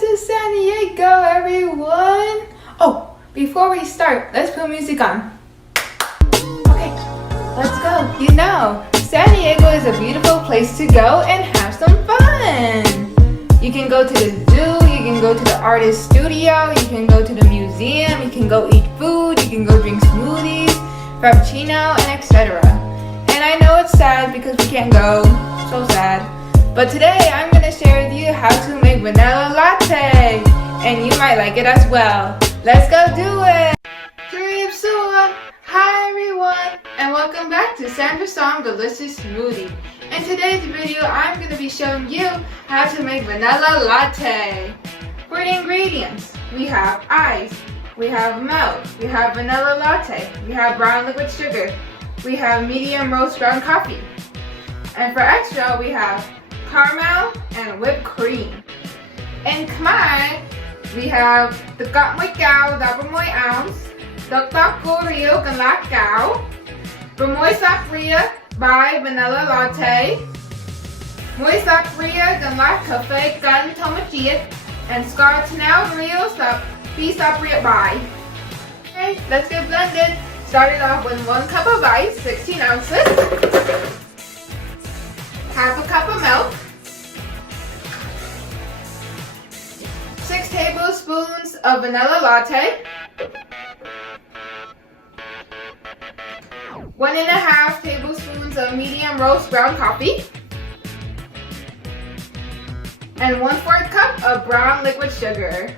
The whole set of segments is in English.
to San Diego, everyone! Oh, before we start, let's put music on. Okay, let's go. You know, San Diego is a beautiful place to go and have some fun. You can go to the zoo, you can go to the artist studio, you can go to the museum, you can go eat food, you can go drink smoothies, frappuccino, and etc. And I know it's sad because we can't go, so sad. But today I'm going to share with you how to make vanilla latte. And you might like it as well. Let's go do it! Hi everyone, and welcome back to Sandra's Song Delicious Smoothie. In today's video, I'm going to be showing you how to make vanilla latte. For the ingredients, we have ice, we have milk, we have vanilla latte, we have brown liquid sugar, we have medium roast ground coffee. And for extra, we have caramel and whipped cream. In Khmer, we have the got moi cao, the moi ounce, the taco rio can la cao, the moi sapria by vanilla latte, moi sapria can la cafe can tomachiat, and scar tanao rio sap be sapria by. Okay, let's get blended. Starting off with 1 cup of ice, 16 ounces, half a cup of milk, 6 tablespoons of vanilla latte, 1.5 tablespoons of medium roast ground coffee, and 1/4 cup of brown liquid sugar.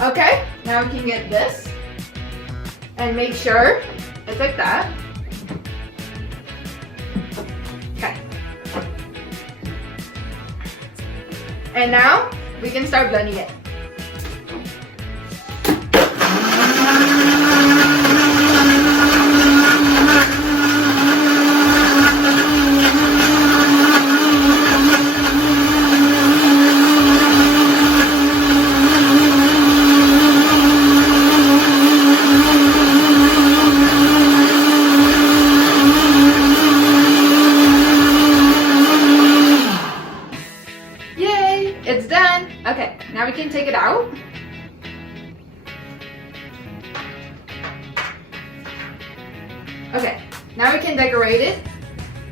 Okay, now we can get this and make sure it's like that. Okay. And now we can start blending it. It's done. Okay, now we can take it out. Okay, now we can decorate it.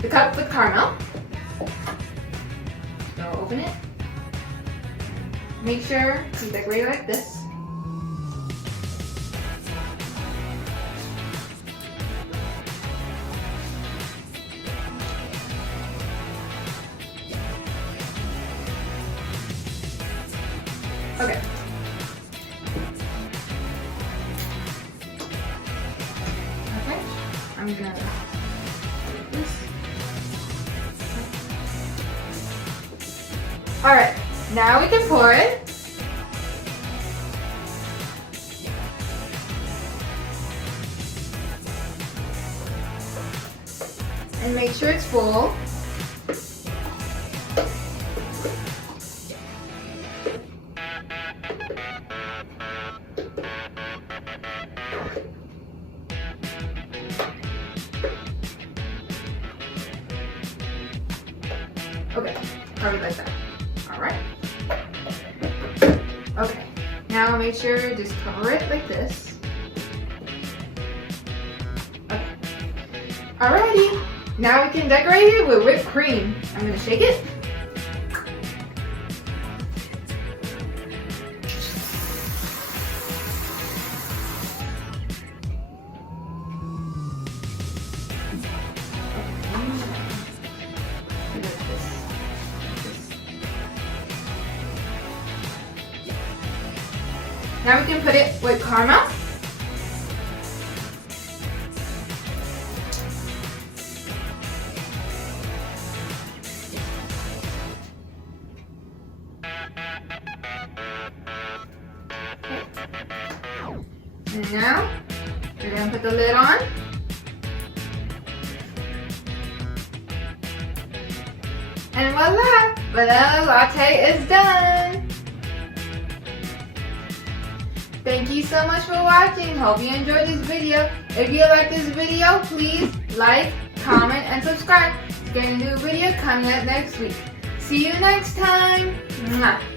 The cup with caramel. So open it. Make sure you decorate it like this. Okay. Okay. I'm gonna do this. Alright, now we can pour it. And make sure it's full. Okay, probably like that. Alright. Okay, now make sure just cover it like this. Okay. Alrighty, now we can decorate it with whipped cream. I'm gonna shake it. Now we can put it with caramel. Okay. And now we're going to put the lid on. And voila! Vanilla latte is done! Thank you so much for watching. Hope you enjoyed this video. If you like this video, please like, comment, and subscribe. Get a new video coming out next week. See you next time. Mwah.